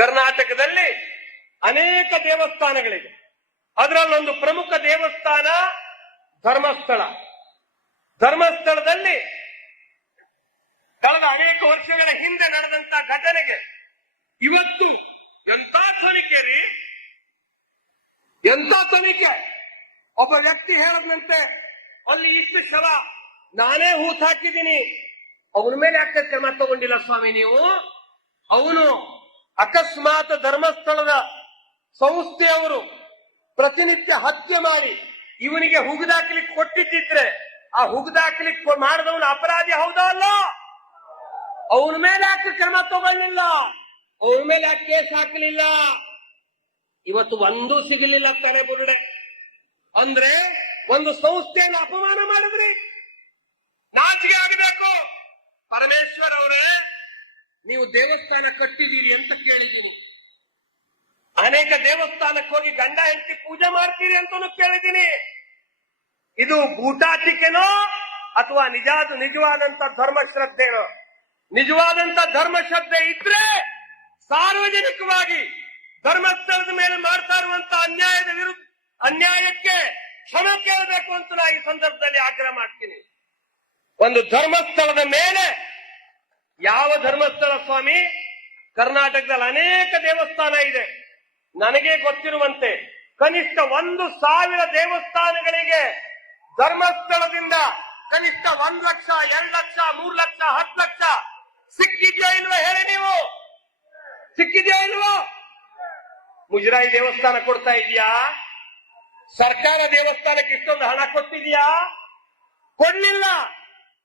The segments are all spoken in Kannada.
ಕರ್ನಾಟಕದಲ್ಲಿ ಅನೇಕ ದೇವಸ್ಥಾನಗಳಿವೆ. ಅದರಲ್ಲೊಂದು ಪ್ರಮುಖ ದೇವಸ್ಥಾನ ಧರ್ಮಸ್ಥಳ. ಧರ್ಮಸ್ಥಳದಲ್ಲಿ ಕಳೆದ ಅನೇಕ ವರ್ಷಗಳ ಹಿಂದೆ ನಡೆದಂತ ಘಟನೆಗೆ ಇವತ್ತು ಎಂತ ತನಿಖೆ ರೀ? ಎಂತ ತನಿಖೆ? ಒಬ್ಬ ವ್ಯಕ್ತಿ ಹೇಳದಂತೆ ಅಲ್ಲಿ ಇಷ್ಟು ಶವ ನಾನೇ ಹೂತ್ ಹಾಕಿದ್ದೀನಿ ಅವನ ಮೇಲೆ ಯಾಕೆ ಕ್ರಮ ತಗೊಂಡಿಲ್ಲ ಸ್ವಾಮಿ ನೀವು. ಅವನು ಅಕಸ್ಮಾತ್ ಧರ್ಮಸ್ಥಳದ ಸಂಸ್ಥೆಯವರು ಪ್ರತಿನಿತ್ಯ ಹತ್ಯೆ ಮಾಡಿ ಇವನಿಗೆ ಹುಗುದಾಕ್ಲಿಕ್ಕೆ ಕೊಟ್ಟಿದ್ದಿದ್ರೆ ಆ ಹುಗುದಾಕ್ಲಿಕ್ಕೆ ಮಾಡಿದವನು ಅಪರಾಧಿ ಹೌದಾ ಅಲ್ಲ? ಅವನ ಮೇಲೆ ಯಾಕೆ ಕ್ರಮ ತಗೊಳ್ಳಿಲ್ಲ? ಅವನ ಮೇಲೆ ಯಾಕೆ ಕೇಸ್ ಹಾಕಲಿಲ್ಲ? ಇವತ್ತು ಒಂದೂ ಸಿಗಲಿಲ್ಲ ತಲೆ ಬುರುಡೆ. ಅಂದ್ರೆ ಒಂದು ಸಂಸ್ಥೆಯನ್ನು ಅಪಮಾನ ಮಾಡಿದ್ರಿ? ನಾಚಿಕೆ ಆಗಬೇಕು. ಪರಮೇಶ್ವರ್ ಅವರೇ ನೀವು ದೇವಸ್ಥಾನ ಕಟ್ಟಿದ್ದೀರಿ ಅಂತ ಕೇಳಿದ್ದೀನಿ. ಅನೇಕ ದೇವಸ್ಥಾನಕ್ಕೆ ಹೋಗಿ ಗಂಡ, ಹೆಂಡತಿ ಪೂಜೆ ಮಾಡ್ತೀರಿ ಅಂತಾನು ಕೇಳಿದ್ದೀನಿ. ಇದು ಬೂಟಾಟಿಕೆನೋ ಅಥವಾ ನಿಜಾದ ನಿಜವಾದಂತ ಧರ್ಮ ಶ್ರದ್ಧೆನೋ ನಿಜವಾದಂತ ಧರ್ಮ ಶ್ರದ್ಧೆ ಇದ್ರೆ ಸಾರ್ವಜನಿಕವಾಗಿ ಧರ್ಮಸ್ಥಳದ ಮೇಲೆ ಮಾಡ್ತಾ ಇರುವಂತ ಅನ್ಯಾಯದ ವಿರುದ್ಧ, ಅನ್ಯಾಯಕ್ಕೆ ಕ್ಷಮೆ ಕೇಳಬೇಕು ಅಂತ ನಾ ಈ ಸಂದರ್ಭದಲ್ಲಿ ಆಗ್ರಹ ಮಾಡ್ತೀನಿ. ಒಂದು ಧರ್ಮಸ್ಥಳದ ಮೇಲೆ ಯಾವ ಧರ್ಮಸ್ಥಳ ಸ್ವಾಮಿ, ಕರ್ನಾಟಕದಲ್ಲಿ ಅನೇಕ ದೇವಸ್ಥಾನ ಇದೆ. ನನಗೆ ಗೊತ್ತಿರುವಂತೆ ಕನಿಷ್ಠ ಒಂದು ಸಾವಿರ ದೇವಸ್ಥಾನಗಳಿಗೆ ಧರ್ಮಸ್ಥಳದಿಂದ ಕನಿಷ್ಠ ಒಂದ್ ಲಕ್ಷ, ಎರಡ್ ಲಕ್ಷ, ಮೂರ್ ಲಕ್ಷ, ಹತ್ತು ಲಕ್ಷ ಸಿಕ್ಕಿದ್ಯಾ ಇಲ್ವಾ ಹೇಳಿ ನೀವು? ಸಿಕ್ಕಿದ್ಯಾ ಇಲ್ವೋ? ಮುಜರಾಯಿ ದೇವಸ್ಥಾನ ಕೊಡ್ತಾ ಇದೆಯಾ ಸರ್ಕಾರ ದೇವಸ್ಥಾನಕ್ಕೆ ಇಷ್ಟೊಂದು ಹಣ ಕೊಟ್ಟಿದ್ಯಾ ಕೊಡ್ಲಿಲ್ಲ.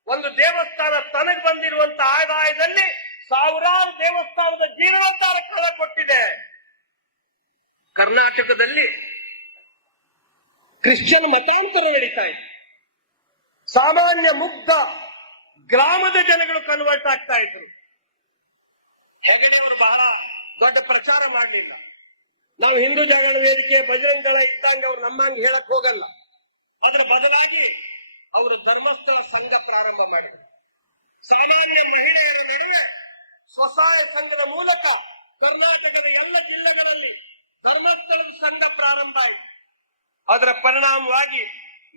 ಒಂದು ದೇವಸ್ಥಾನ ತನಗೆ ಬಂದಿರುವಂತ ಆದಾಯದಲ್ಲಿ ಸಾವಿರಾರು ದೇವಸ್ಥಾನದ ಜೀರ್ಣೋದ್ಧಾರ ಕಾಲ ಕೊಟ್ಟಿದೆ. ಕರ್ನಾಟಕದಲ್ಲಿ ಕ್ರಿಶ್ಚಿಯನ್ ಮತಾಂತರ ನಡೀತಾ ಇದೆ. ಸಾಮಾನ್ಯ ಮುಗ್ಧ ಗ್ರಾಮದ ಜನಗಳು ಕನ್ವರ್ಟ್ ಆಗ್ತಾ ಇದ್ರು. ಹೆಗಡೆ ಅವರು ಬಹಳ ದೊಡ್ಡ ಪ್ರಚಾರ ಮಾಡಲಿಲ್ಲ. ನಾವು ಹಿಂದೂ ಜಾಗರಣ ವೇದಿಕೆ ಬಜರಂಗಳ ಇದ್ದಂಗ ಅವ್ರು ನಮ್ಮಂಗೆ ಹೇಳಕ್ ಹೋಗಲ್ಲ. ಅದರ ಬದಲಾಗಿ ಅವರು ಧರ್ಮಸ್ಥಳ ಸಂಘ ಪ್ರಾರಂಭ ಮಾಡಿದರು. ಕರ್ನಾಟಕದ ಎಲ್ಲ ಜಿಲ್ಲೆಗಳಲ್ಲಿ ಧರ್ಮಸ್ಥಳ ಸಂಘ ಪ್ರಾರಂಭ ಅದರ ಪರಿಣಾಮವಾಗಿ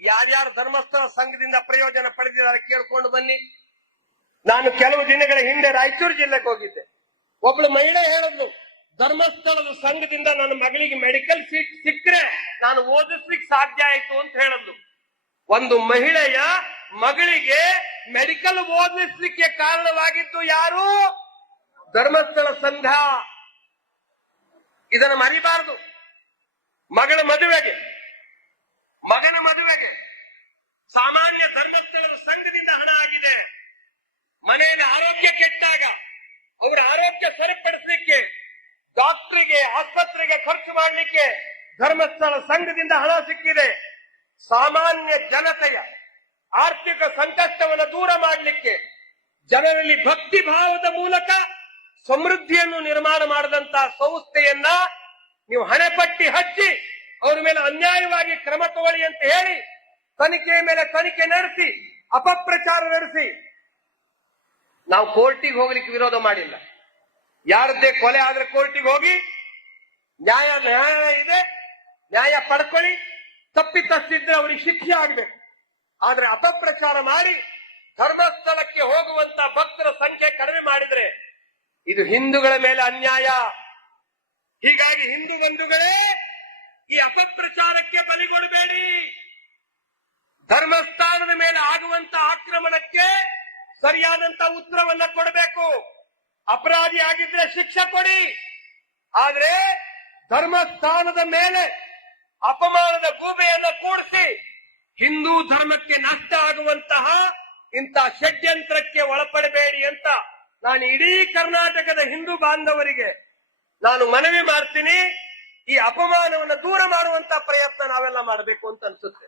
ಯಾರ್ಯಾರು ಧರ್ಮಸ್ಥಳ ಸಂಘದಿಂದ ಪ್ರಯೋಜನ ಪಡೆದಿದ್ದಾರೆ ಕೇಳ್ಕೊಂಡು ಬನ್ನಿ. ನಾನು ಕೆಲವು ದಿನಗಳ ಹಿಂದೆ ರಾಯಚೂರು ಜಿಲ್ಲೆಗೆ ಹೋಗಿದ್ದೆ. ಒಬ್ಳು ಮಹಿಳೆ ಹೇಳಿದ್ಲು, ಧರ್ಮಸ್ಥಳದ ಸಂಘದಿಂದ ನನ್ನ ಮಗಳಿಗೆ ಮೆಡಿಕಲ್ ಸೀಟ್ ಸಿಕ್ಕರೆ ನಾನು ಓದಿಸ್ಲಿಕ್ಕೆ ಸಾಧ್ಯ ಆಯ್ತು ಅಂತ ಹೇಳಿದ್ಲು. ಒಂದು ಮಹಿಳೆಯ ಮಗಳಿಗೆ ಮೆಡಿಕಲ್ ಓದಿಸ್ಲಿಕ್ಕೆ ಕಾರಣವಾಗಿದ್ದು ಯಾರು? ಧರ್ಮಸ್ಥಳ ಸಂಘ. ಇದನ್ನು ಮರಿಬಾರದು. ಮಗಳ ಮದುವೆಗೆ, ಮಗನ ಮದುವೆಗೆ ಸಾಮಾನ್ಯ ಧರ್ಮಸ್ಥಳದ ಸಂಘದಿಂದ ಹಣ ಆಗಿದೆ. ಮನೆಯಲ್ಲಿ ಆರೋಗ್ಯ ಕೆಟ್ಟಾಗ ಅವರ ಆರೋಗ್ಯ ಸರಿಪಡಿಸಲಿಕ್ಕೆ, ಡಾಕ್ಟರಿಗೆ, ಆಸ್ಪತ್ರೆಗೆ ಖರ್ಚು ಮಾಡಲಿಕ್ಕೆ ಧರ್ಮಸ್ಥಳ ಸಂಘದಿಂದ ಹಣ ಸಿಕ್ಕಿದೆ. ಸಾಮಾನ್ಯ ಜನತೆಯ ಆರ್ಥಿಕ ಸಂಕಷ್ಟವನ್ನು ದೂರ ಮಾಡಲಿಕ್ಕೆ ಜನರಲ್ಲಿ ಭಕ್ತಿ ಭಾವದ ಮೂಲಕ ಸಮೃದ್ಧಿಯನ್ನು ನಿರ್ಮಾಣ ಮಾಡಿದಂತ ಸಂಸ್ಥೆಯನ್ನ ನೀವು ಹಣೆಪಟ್ಟಿ ಹಚ್ಚಿ ಅವ್ರ ಮೇಲೆ ಅನ್ಯಾಯವಾಗಿ ಕ್ರಮ ತಗೊಳ್ಳಿ ಅಂತ ಹೇಳಿ ತನಿಖೆ ಮೇಲೆ ತನಿಖೆ ನಡೆಸಿ, ಅಪಪ್ರಚಾರ ನಡೆಸಿ, ನಾವು ಕೋರ್ಟಿಗೆ ಹೋಗ್ಲಿಕ್ಕೆ ವಿರೋಧ ಮಾಡಿಲ್ಲ. ಯಾರದ್ದೇ ಕೊಲೆ ಆದ್ರೆ ಕೋರ್ಟಿಗೆ ಹೋಗಿ ನ್ಯಾಯ ನ್ಯಾಯಾಲಯ ಇದೆ, ನ್ಯಾಯ ಪಡ್ಕೊಳ್ಳಿ ತಪ್ಪಿತಸ್ತಿದ್ರೆ ಅವರಿಗೆ ಶಿಕ್ಷೆ ಆಗ್ಬೇಕು. ಆದ್ರೆ ಅಪಪ್ರಚಾರ ಮಾಡಿ ಧರ್ಮಸ್ಥಳಕ್ಕೆ ಹೋಗುವಂತ ಭಕ್ತರ ಸಂಖ್ಯೆ ಕಡಿಮೆ ಮಾಡಿದ್ರೆ ಇದು ಹಿಂದೂಗಳ ಮೇಲೆ ಅನ್ಯಾಯ. ಹೀಗಾಗಿ ಹಿಂದೂ ಬಂಧುಗಳೇ, ಈ ಅಪಪ್ರಚಾರಕ್ಕೆ ಬಲಿಗೊಡಬೇಡಿ. ಧರ್ಮಸ್ಥಾನದ ಮೇಲೆ ಆಗುವಂತ ಆಕ್ರಮಣಕ್ಕೆ ಸರಿಯಾದಂತ ಉತ್ತರವನ್ನ ಕೊಡಬೇಕು. ಅಪರಾಧಿ ಆಗಿದ್ರೆ ಶಿಕ್ಷೆ ಕೊಡಿ. ಆದ್ರೆ ಧರ್ಮಸ್ಥಾನದ ಮೇಲೆ ಅಪಮಾನದ ಗೂಬೆಯನ್ನ ಕೂಡಿಸಿ ಹಿಂದೂ ಧರ್ಮಕ್ಕೆ ನಷ್ಟ ಆಗುವಂತಹ ಇಂತಹ ಷಡ್ಯಂತ್ರಕ್ಕೆ ಒಳಪಡಬೇಡಿ ಅಂತ ನಾನು ಇಡೀ ಕರ್ನಾಟಕದ ಹಿಂದೂ ಬಾಂಧವರಿಗೆ ನಾನು ಮನವಿ ಮಾಡ್ತೀನಿ, ಈ ಅಪಮಾನವನ್ನು ದೂರ ಮಾಡುವಂತ ಪ್ರಯತ್ನ ನಾವೆಲ್ಲ ಮಾಡಬೇಕು ಅಂತ ಅನ್ಸುತ್ತೆ.